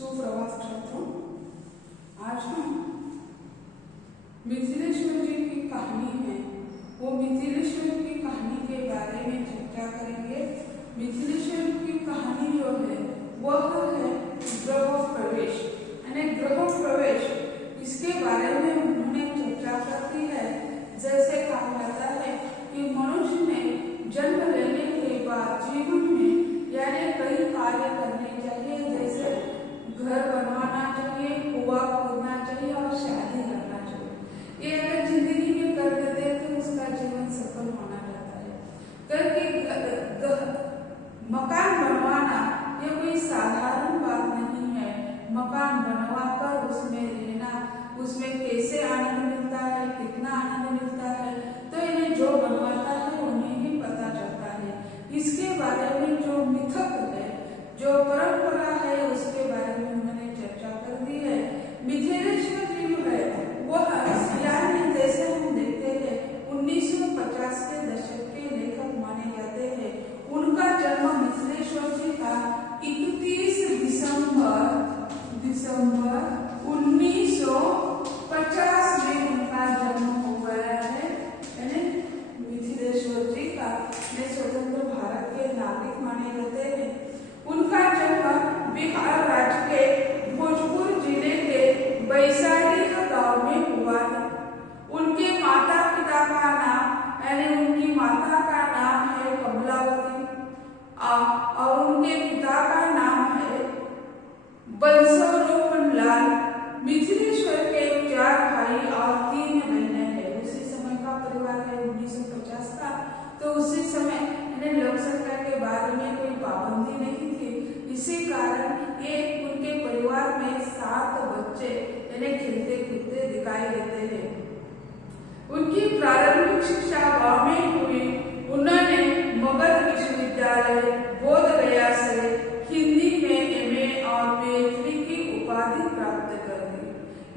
सुप्रभात छात्रों, आज हम मिथिलेश्वर जी की कहानी है वो मिथिलेश्वर की कहानी के बारे में चर्चा करेंगे। मिथिलेश्वर की कहानी जो है वह है ग्रह प्रवेश यानी ग्रह प्रवेश। इसके बारे में उन्होंने चर्चा करती है। जैसे कहा जाता है कि मनुष्य ने जन्म लेने के बाद जीवन में यानी कई कार्य करने चाहिए, जैसे घर बनवाना चाहिए, कुआं खोदना चाहिए और शादी करना चाहिए। ये अगर जिंदगी में कर देते हैं तो उसका जीवन सफल माना जाता है। करके मकान बनवाना ये कोई साधारण बात नहीं है। मकान बनवाकर उसमें रहना, उसमें कैसे आनंद मिलता है, कितना आनंद मिलता है, तो इन्हें जो बनवाता है उन्हें ही पता चलता है। इसके बारे में जो मिथक है, जो परंपरा है, उसके बारे में उन्होंने चर्चा कर दी है। मिथिलेश्वर जी जो है वह यानी जैसे हम देखते हैं 1950 के दशक के लेखक माने जाते हैं। उनका जन्म मिथिलेश्वर जी का 31 दिसंबर 1950 में उनका जन्म हो गया है। यानी मिथिलेश्वर जी का स्वतंत्र भारत के नागरिक माने जाते हैं। उनका जन्म बिहार राज्य के भोजपुर जिले के बैसाली गांव में हुआ है। उनके माता पिता का नाम यानी उनकी माता का नाम है कमलावती और उनके पिता का नाम है बंसरोपन लाल। मिथिलेश्वर के 4 भाई और 3 बहनें हैं। उसी समय का परिवार है 1950 का, तो उसी समय लोक संख्या के बारे में कोई पाबंदी नहीं थी। इसी कारण ये उनके परिवार में 7 बच्चे यानी खेलते कूदते दिखाई देते हैं। उनकी प्रारंभिक शिक्षा गांव में हुई। उन्होंने मगध विश्वविद्यालय बोध गया से हिंदी में एमए और पीएचडी की उपाधि प्राप्त कर ली।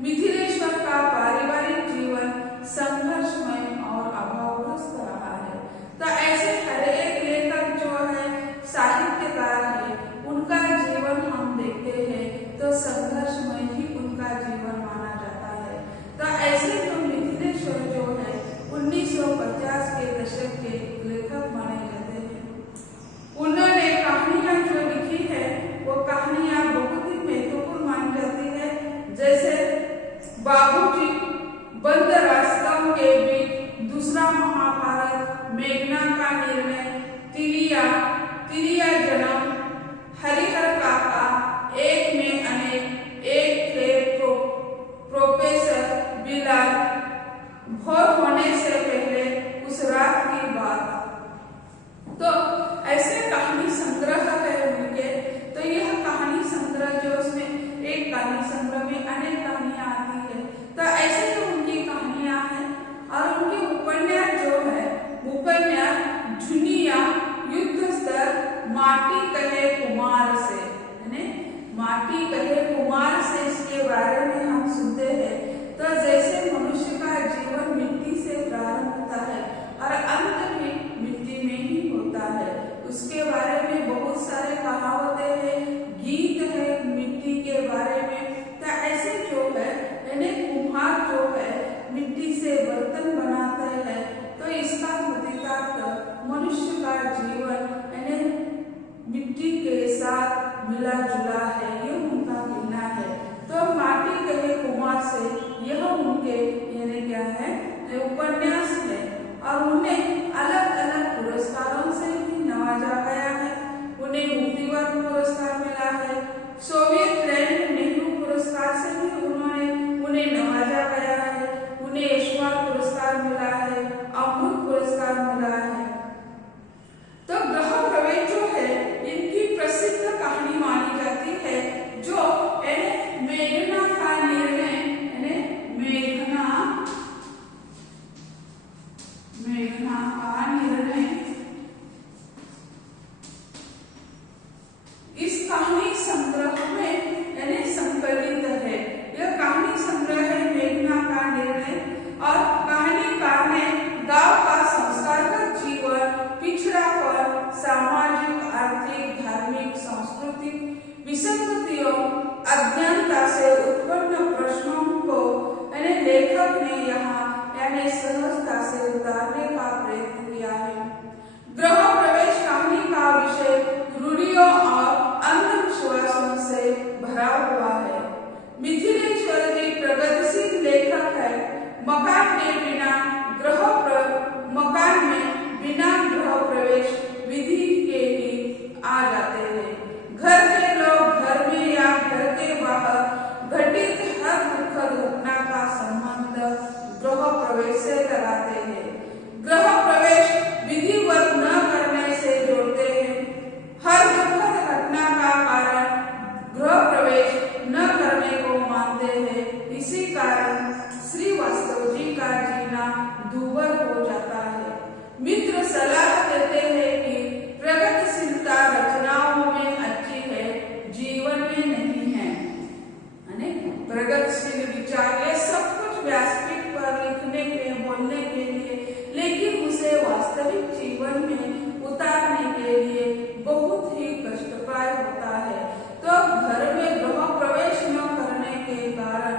मिथिलेश्वर का पारिवारिक जीवन संघर्षमय और अभावग्रस्त रहा है। तो ऐसे हर एक लेखक जो है साहित्यकार है, उनका जीवन हम देखते हैं तो संघर्षमय ही उनका जीवन माना जाता है। तो ऐसे जो मिथिलेश्वर जो है 1950 के दशक के लेखक माने जाते हैं। उन्होंने कहानियां जो लिखी है वो कहानियां बहुत ही महत्वपूर्ण मानी जाती है। जैसे बाबूजी, बंद रास्तों के बीच, दूसरा महाभारत, मेघना का निर्णय, तिरिया जन्म, हरिहर काका, एक में अनेक, एक थे प्रोफेसर बिलाल, भोर होने से पहले, उस रात की बात। तो ऐसे कहानी संग्रह है उनके। तो यह कहानी संग्रह जो उसमें एक कहानी संग्रह में अनेक कहानियां आती है। तो ऐसे ही उनकी कहानियां हैं। और उनके उपन्यास जो है, उपन्यास झुनिया, युद्ध स्तर, माटी कहे कुमार से, माटी कहे कुमार से, इसके बारे में हम सुनते हैं। तो जैसे मनुष्य का जीवन मिट्टी से प्रारंभ होता है और अंत भी मिट्टी में ही होता है, उसके बारे में बहुत सारे कहावतें हैं, गीत है मिट्टी के बारे में। तो ऐसे जो है यानी कुम्हार जो है मिट्टी से बर्तन बनाते हैं। तो इसका प्रतिकार्थ मनुष्य का जीवन यानी मिट्टी के साथ मिला जुला है, ये उनका कहना है। तो माटी कहे कुमार से यह उनके यानी क्या है उपन्यास है। और उन्हें अलग अलग पुरस्कारों से भी नवाजा गया है। उन्हें मुक्तिवाद पुरस्कार मिला है, सोवियत लैंड नेहरू पुरस्कार से भी उन्हें नवाजा गया है, उन्हें यशवंत पुरस्कार मिला है, अमृत पुरस्कार मिला है। तो ग्रह प्रवेश जो है इनकी प्रसिद्ध कहानी मानी जाती है, जो मेघना का निर्णय मेघना का निर्णय इस कहानी संग्रह में यानी संकलित है। यह कहानी संग्रह है मेघना का निर्णय। और कहानीकार ने गांव का संस्कारगत जीवन, पिछड़ापन, सामाजिक, आर्थिक, धार्मिक, सांस्कृतिक विसंगतियों, मकान में बिना गृह प्रवेश विधि के ही आ जाते हैं। घर के लोग घर में या घर के बाहर घटित हर दुखद घटना का संबंध गृह प्रवेश से लगाते हैं। गृह प्रवेश विधिवत न करने से जोड़ते हैं। हर दुखद घटना का कारण गृह प्रवेश न करने को मानते हैं। इसी कारण श्रीवास्तव जी का जीना दूभर हो जाता है। मित्र सलाह देते हैं कि प्रगतिशीलता रचनाओं में अच्छी है, जीवन में नहीं है। प्रगतिशील विचार ये सब कुछ व्यासपीठ पर लिखने के बोलने के लिए, लेकिन उसे वास्तविक जीवन में उतारने के लिए बहुत ही कष्टप्राय होता है। तो घर में गृह प्रवेश न करने के कारण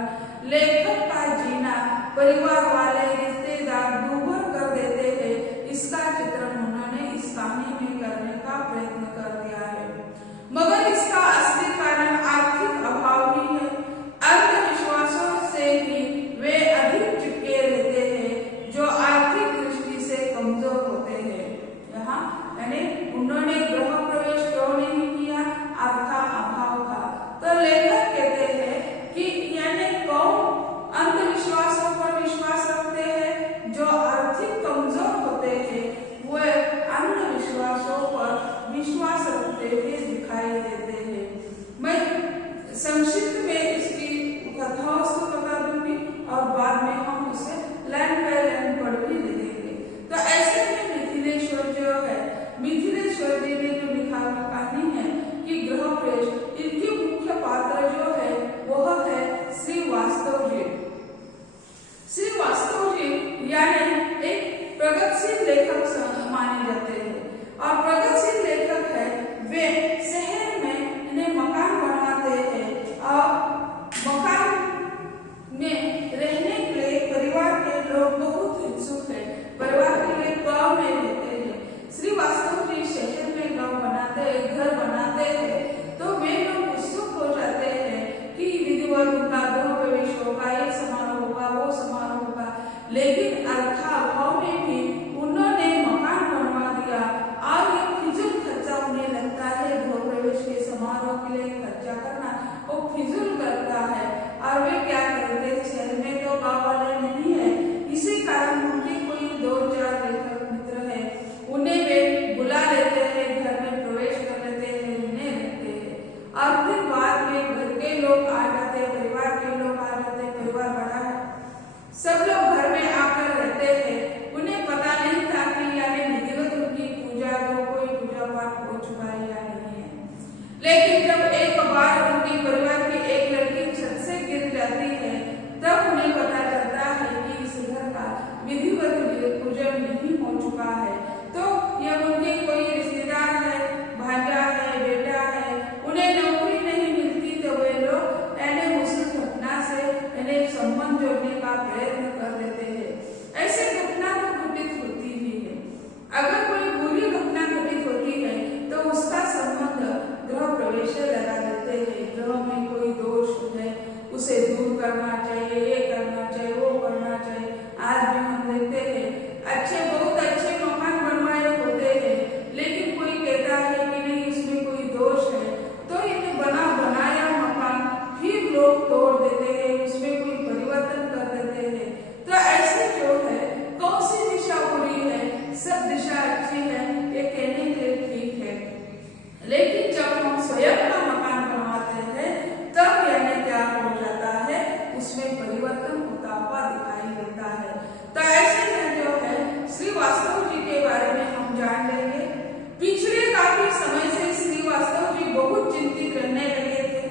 लेखक का जीना परिवार वाले रिश्तेदार दूभर कर देते हैं। इसका चित्रण उन्होंने इस कहानी में करने का प्रयत्न कर दिया है, मगर इसका असली कारण आर्थिक अभाव ही है। अंधविश्वासों से ही वे अधिक चिपके रहते हैं जो आर्थिक दृष्टि से कमजोर होते हैं। यहाँ यानी उन्होंने गृह प्रवेश क्यों नहीं किया? आर्थिक अभाव था। तो लेखक कहते हैं कि यानी कौन अंधविश्वासों पर विश्वास रखते हैं? जो आर्थिक कमजोर होते हैं वे अंधविश्वासों पर विश्वास रखते हुए दिखाई देते हैं। मैं संक्षिप्त में इसकी कथाओं से बता दूंगी और बाद में हम उसे लाइन बाय लाइन पढ़ भी देंगे। तो ऐसे में मिथिलेश्वर जो है, मिथिलेश्वर जी ने जो लिखा हुआ कहानी है कि गृह प्रवेश, इनकी मुख्य पात्र जो है वह है श्रीवास्तव जी। श्रीवास्तव जी यानी एक प्रगतिशील लेखक माने जाते हैं और प्रगतिशील लेखक है। वे शहर में इन्हें मकान बनाते हैं और मकान में रहने के लिए परिवार के लोग बहुत उत्सुक है। परिवार के लिए गांव में रहते हैं। श्रीवास्तव जी शहर में गांव बनाते हैं, घर बनाते हैं, तो वे लोग उत्सुक हो जाते हैं कि विधिवत उनका गृह प्रवेश होगा, ये समारोह होगा, वो समारोह होगा। लेकिन अर्थाभाव में भी उन्होंने मकान बनवा दिया और ये फिजूल खर्चा उन्हें लगता है। गृह प्रवेश के समारोह के लिए खर्चा करना वो फिजूल करता है और वे क्या करते हैं, शहर में तो गाँव वाले नहीं है। इसी कारण उनके कोई 2-4 लेखक मित्र है, उन्हें वे बुला लेते हैं, घर में प्रवेश कर लेते हैं, रहने लगते हैं और फिर बाद में घर के लोग आ जाते हैं, परिवार के लोग आ जाते हैं। परिवार बड़ा है, सब लोग घर में आकर रहते हैं। उन्हें पता नहीं था कि यानी विधिवत उनकी पूजा जो कोई पूजा पाठ हो चुका है या नहीं है। लेकिन जब एक बार उनके परिवार की एक लड़की छत से गिर जाती है तब उन्हें पता चलता है कि इस घर का विधिवत पूजन नहीं हो चुका है। तो ये उनके कोई रिश्तेदार है, भांजा है, बेटा है, उन्हें नौकरी नहीं मिलती तो वे लोग यानी उस घटना से यानी संबंध जोड़ने का प्रयत्न कर देते हैं। ऐसे घटना तो घटित होती ही है। अगर कोई बुरी घटना घटित होती है तो उसका संबंध गृह प्रवेश से लगा देते हैं। गृह में कोई दोष है उसे दूर करना चाहिए, ये करना चाहिए, वो करना चाहिए। आज भी हम देखते हैं बहुत अच्छे मकान बनवाए होते हैं, लेकिन कोई कहता है कि नहीं इसमें कोई दोष है, तो इन्हें बनाया मकान फिर लोग तोड़ देते हैं, उसमें कोई परिवर्तन कर देते हैं। तो ऐसे जो है कौन सी दिशा बुरी है, सब दिशा अच्छी है, ये कहने के लिए ठीक है। लेकिन जब हम स्वयं का मकान बनवाते हैं तब यानी क्या हो जाता है, उसमें परिवर्तन होता हुआ दिखाई देता है। तो ऐसे में जो है श्रीवास्तव जी के बारे में हम जान लेंगे। पिछले काफी समय से श्रीवास्तव जी बहुत चिंतित रहने लगे थे।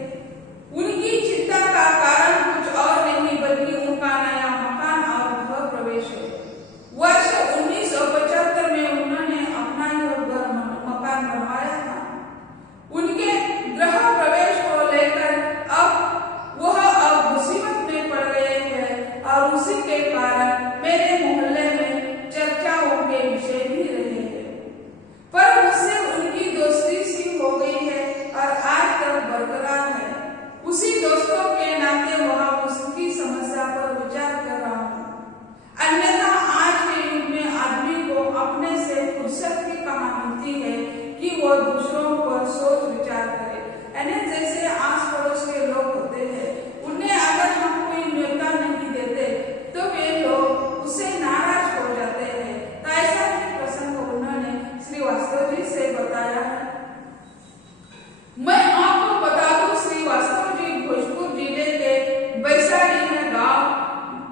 उनकी चिंता का कारण कुछ और नहीं बल्कि उनका नया मकान और गृह प्रवेश है। वर्ष 1975 में उन्होंने अपना यह मकान बनवाया था। उनके गृह वो दूसरों पर सोच विचार करे। यानी जैसे आस पड़ोस के लोग होते हैं, उन्हें अगर हम कोई न्योता नहीं देते तो वे लोग उससे नाराज हो जाते हैं। तो ऐसा ही प्रसंग उन्होंने श्रीवास्तव जी से बताया है। मैं आपको बता दूं, श्रीवास्तव जी भोजपुर जिले के बैसारी गांव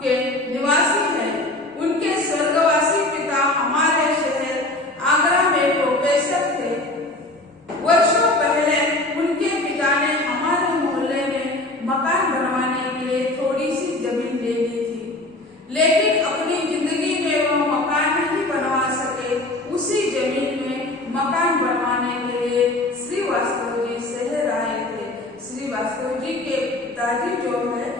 के निवासी हैं। उनके स्वर्गवासी पिता हमारे शहर आगरा में प्रोफेसर थे। वर्षों पहले उनके पिता ने हमारे मोहल्ले में मकान बनवाने के लिए थोड़ी सी जमीन ले ली थी, लेकिन अपनी जिंदगी में वह मकान नहीं बनवा सके। उसी जमीन में मकान बनवाने के लिए श्रीवास्तव जी शहर आए थे। श्रीवास्तव जी के पिताजी जो है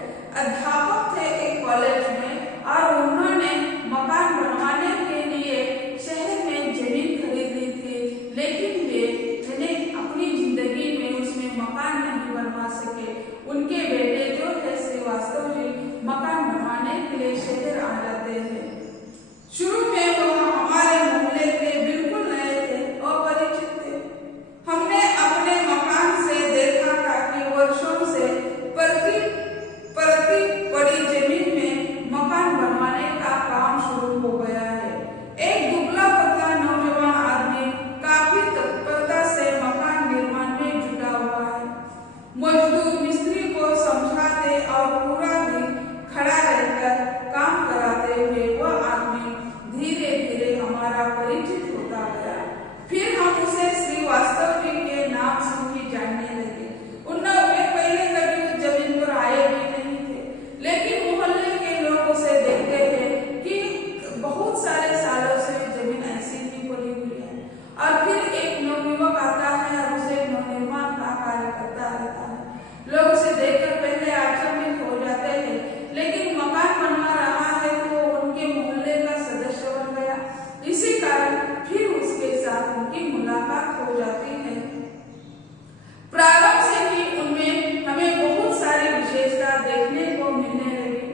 अध्यापक थे एक कॉलेज में, और उन्होंने मकान बनवाने के लिए शहर में जमीन खरीद ली थी, लेकिन वे अपनी जिंदगी में उसमें मकान नहीं बनवा सके। उनके बेटे जो है श्रीवास्तव जी मकान बनवाने के लिए शहर आ जाते हैं। शुरू में वो हमारे मोहल्ले के बिल्कुल नए थे, अपरिचित थे। हमने अपने मकान से देखा था कि वर्षों से प्रति पड़ी जमीन में मकान बनवाने का काम शुरू हो गया है। एक दुबला पतला नौजवान आदमी काफी तत्परता से मकान निर्माण में जुटा हुआ है। मजदूर मिस्त्री को समझाते और पूरा दिन खड़ा रहकर काम कराते हुए वह आदमी धीरे धीरे हमारा परिचित होता गया। फिर हम उसे श्रीवास्तव जी के नाम से ही जानने लगे। वे पहले कभी उस जमीन पर आए भी नहीं थे, लेकिन मोहल्ले के लोग उसे देखते हैं कि बहुत सारे सालों से जमीन ऐसी ही पड़ी हुई है। और फिर एक नवयुवक आता है और उसे नवनिर्माण का कार्य करता रहता है। लोग उसे देखकर पहले आचंबित हो जाते हैं, लेकिन मकान बनवा रहा है तो उनके मोहल्ले का सदस्य बन गया। इसी कारण फिर उसके साथ उनकी मुलाकात हो जाती है। प्रारंभ से ही उनमें हमें बहुत सारी विशेषता देखने को मिलने लगी,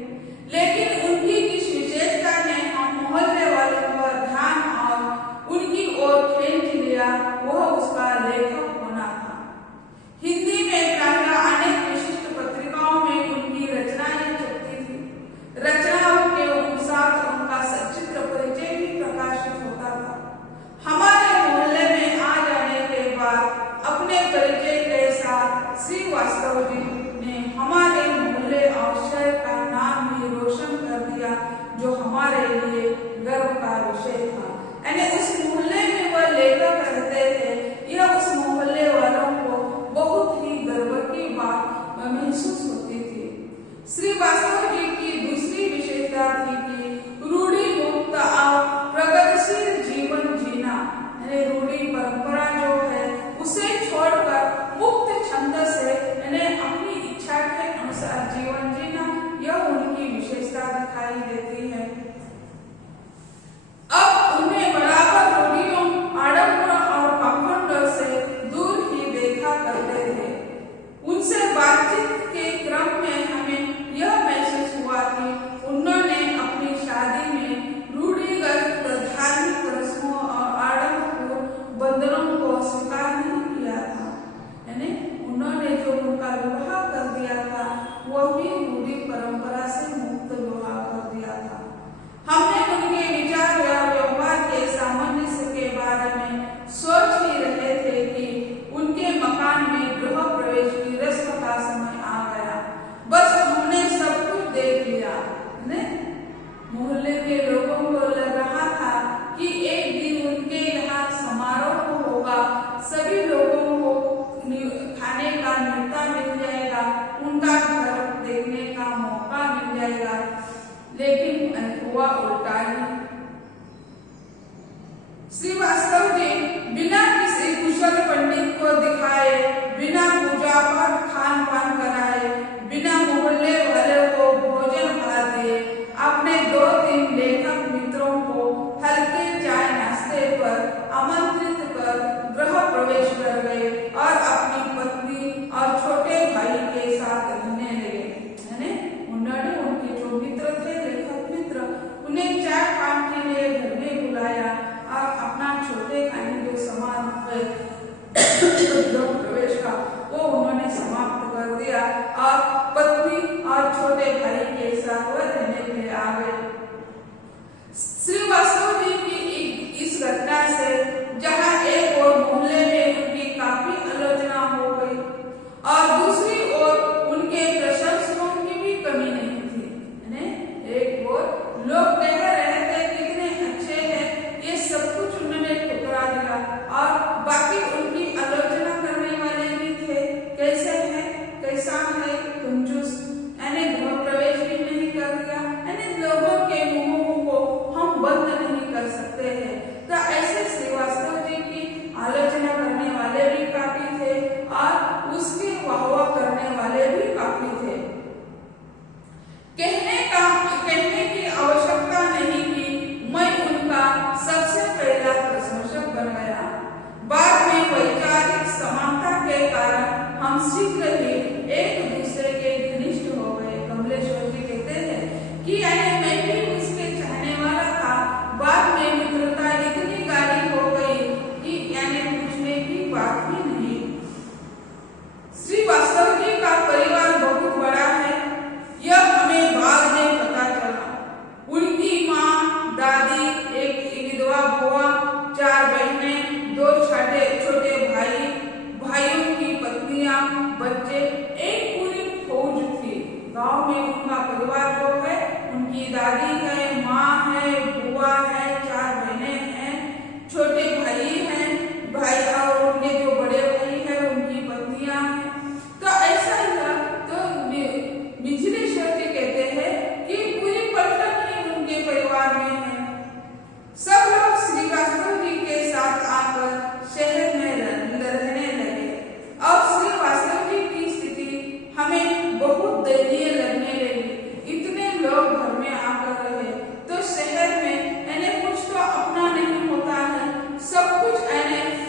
लेकिन उनकी किस विशेषता ने हम मोहल्ले वालों का ध्यान और उनकी ओर खींच लिया, वह उसका लेखक होना था। हिंदी में प्रायः अनेक विशिष्ट पत्रिकाओं में उनकी रचनाएं छपती थी। रचनाओं के अनुसार उनका सचित्र परिचय भी प्रकाशित होता था। हमारे मोहल्ले में आ जाने के बाद अपने परिचय के साथ श्रीवास्तव जी ने हमारे मोहल्ले और शहर का नाम भी रोशन कर दिया, जो हमारे लिए गर्व का विषय था। यानी उस मोहल्ले में वह लेखक रहते थे, यह उस मोहल्ले वालों को बहुत ही गर्व की बात महसूस होती थी। श्रीवास्तव जी की दूसरी विशेषता थी कि रूढ़ी मुक्त और प्रगतिशील जीवन जीना। यानी रूढ़ी परंपरा जो है उसे छोड़कर मुक्त छंद से अपनी इच्छा के अनुसार जीवन जीना, यह उनकी विशेषता दिखाई देती है। अब उन्हें बराबर रूढ़ियों, आडंबर और पाखंड से दूर ही देखा करते थे। उनसे बातचीत के क्रम में हमें यह महसूस हुआ कि उन्होंने अपनी शादी में रूढ़िगत धार्मिक रस्मों और आडंबर बंधनों को स्वीकार नहीं किया था। यानी उन्होंने जो उनका विवाह कर दिया था वह भी रूढ़ी परंपरा से मुक्त विवाह कर दिया था। हमने उनके विचार या व्यवहार के सामंजस्य के बारे में सोच ही रहे थे कि उनके मकान में गृह प्रवेश की रस्म का समय आ गया। बस हमने सब कुछ देख लिया। मोहल्ले के लोगों को लग रहा था कि एक दिन उनके यहाँ समारोह होगा, सभी लोगों को खाने का न्योता मिल जाएगा, उनका घर देखने का मौका मिल जाएगा, लेकिन हुआ उल्टा ही। श्रीवास्तव जी बिना किसी कुशल पंडित को दिखाए, बिना पूजा पाठ खान पान कराए, बिना मोहल्ले वाले को भोजन करा दिए, अपने 2-3 लेखक मित्रों को हल्के चाय नाश्ते पर आमंत्रित कर गृह प्रवेश कर गए और अपनी पत्नी और छोटे भाई के साथ रहने लगे। उन्होंने उनके जो मित्र थे, लेखक मित्र, उन्हें चाय पान के लिए घर में बुलाया और अपना छोटे खाने जो सामान गृह प्रवेश का वो उन्होंने समाप्त कर दिया और पत्नी और छोटे भाई के साथ वह रहने के लिए आ गए। श्रीवास्तव जी की इस घटना से जहां एक और मोहल्ले में उनकी काफी आलोचना हो गई और दूसरी ओर उनके प्रशंसकों की भी कमी नहीं थी। एक और लोग कह रहे थे कितने अच्छे हैं, ये सब कुछ उन्होंने ठुकरा दिया और बाकी उनकी आलोचना करने वाले भी थे, कैसे है, कैसा है, कंजूस, गृह प्रवेश भी नहीं कर दिया, लोगों के मुंहों को हम बंद नहीं कर सकते हैं। तो ऐसे श्रीवास्तव जी की आलोचना करने वाले भी काफी थे और उसके वाहवा करने वाले भी काफी थे। कहने की आवश्यकता नहीं कि मैं उनका सबसे पहला प्रशंसक बन गया। बाद में वैचारिक समानता के कारण हम शीघ्र ही एक दूसरे के घनिष्ठ हो गए। कमलेश्वर जी कहते हैं कि मैं भी उसके चाहने वाला था। बाद में मित्रता इतनी गाढ़ी हो गई कि पूछने की बात ही नहीं। श्रीवास्तव जी का परिवार बहुत बड़ा है, यह हमें बाद में पता चला। उनकी माँ, दादी, एक विधवा बुआ, 4 बहनें, 2 छोटे भाई, भाइयों की पत्नियां, बच्चे, एक पूरी फौज थी। गांव में उनका परिवार जो है, उनकी दादी है, माँ है, बुआ है, 4 बहनें हैं, छोटे भाई हैं, भाई और उनके जो बड़े भाई हैं उनकी पत्नियां हैं। तो ऐसा ही था। तो मिथिलेश्वर जी कहते हैं कि पूरी पलटन ही उनके परिवार में है। सब लोग श्रीवास्तव जी के साथ आकर शहर में रहने लगे। अब श्रीवास्तव जी की स्थिति हमें बहुत दयनीय लगने लगी। इतने लोग घर में आकर रहे तो शहर में कुछ तो अपना नहीं होता है, सब कुछ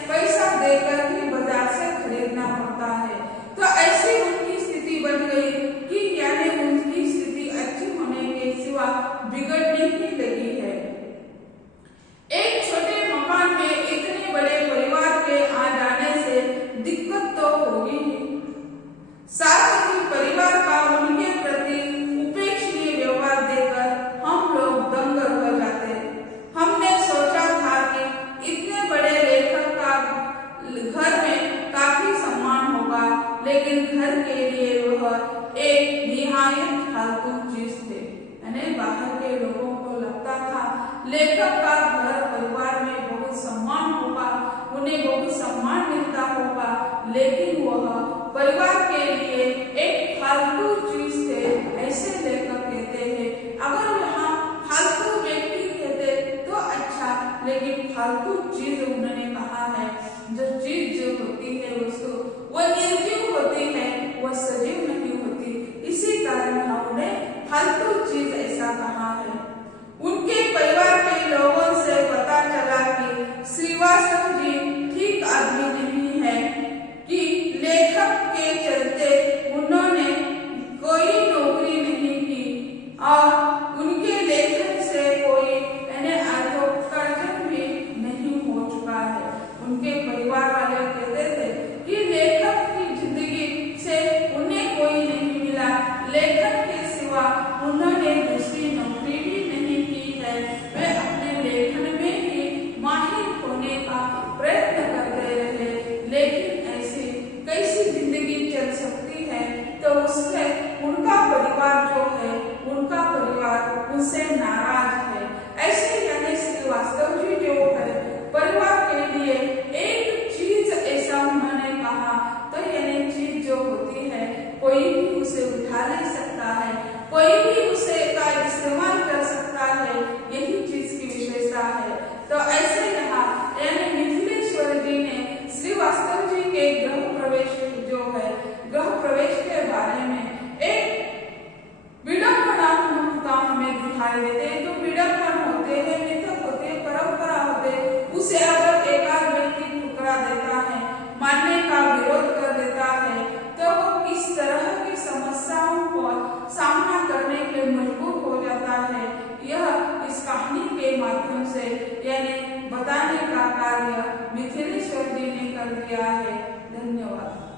पैसा देकर ही बाजार से खरीदना पड़ता है। तो ऐसी उनकी स्थिति बन गई कि उनकी स्थिति अच्छी होने के सिवा बिगड़ने ही लगी है। एक छोटे मकान में इतने बड़े परिवार के आ जाने से दिक्कत तो होगी ही, साथ ही परिवार का उनके प्रति उपेक्षणीय व्यवहार देखकर हम लोग दंग रह जाते। हमने सोचा था कि इतने बड़े लेखक का घर में काफी सम्मान होगा, लेकिन घर के लिए वह एक निहायत फालतू चीज थे। बाहर के लोगों को लगता था लेखक का घर परिवार में बहुत सम्मान होगा, उन्हें बहुत सम्मान मिलता होगा, लेकिन वह परिवार के लिए एक फालतू चीज थे, ऐसे लेखक कहते हैं। अगर यहाँ फालतू व्यक्ति कहते तो अच्छा, लेकिन फालतू चीज उन्होंने कहा है। जो चीज जो होती है वस्तु वह निर्जीव होती है, वह सजीव नहीं होती, इसी कारण हमने फालतू चीज ऐसा कहा है। उनके परिवार के लोगों से पता चला कि श्रीवास्तव जी ठीक आदमी नहीं है, कि लेखक के चलते उन्होंने कोई नौकरी नहीं की और उनके लेखन से कोई अर्थोपार्जन भी नहीं हो चुका है। उनके परिवार वाले कहते थे कि लेखक की जिंदगी से उन्हें कोई नहीं मिला, लेखन के सिवा उन्होंने दूसरी नौकरी भी नहीं की है। वे अपने लेखन में ही माहिर होने का प्रयत्न करते रहे, लेकिन ऐसी कैसी जिंदगी चल सकती है? तो उससे उनका परिवार जो है, उनका परिवार उनसे नाराज है। ऐसे श्रीवास्तव जी जो है परिवार के लिए एक चीज ऐसा उन्होंने कहा, तो चीज जो होती है कोई भी उसे उठा नहीं सकता है, कोई भी उसे का इस्तेमाल कर सकता है, यही चीज की विशेषता है। तो ऐसे यहाँ मिथिलेश्वर जी ने श्रीवास्तव जी के गृह प्रवेश जो है, गृह प्रवेश के बारे में एक विडंबनात्मकता हमें दिखाई देते हैं। जो विडंबन होते हैं, मिथक होते हैं, परंपरा होते हैं, उसे अगर एकाध व्यक्ति ठुकरा देता है, मानने का विरोध कर देता है, तो वो किस तरह की समस्याओं को सामना करने के मजबूर हो जाता है, यह इस कहानी के माध्यम से बताने का कार्य मिथिलेश्वर जी ने कर कर दिया है। धन्यवाद।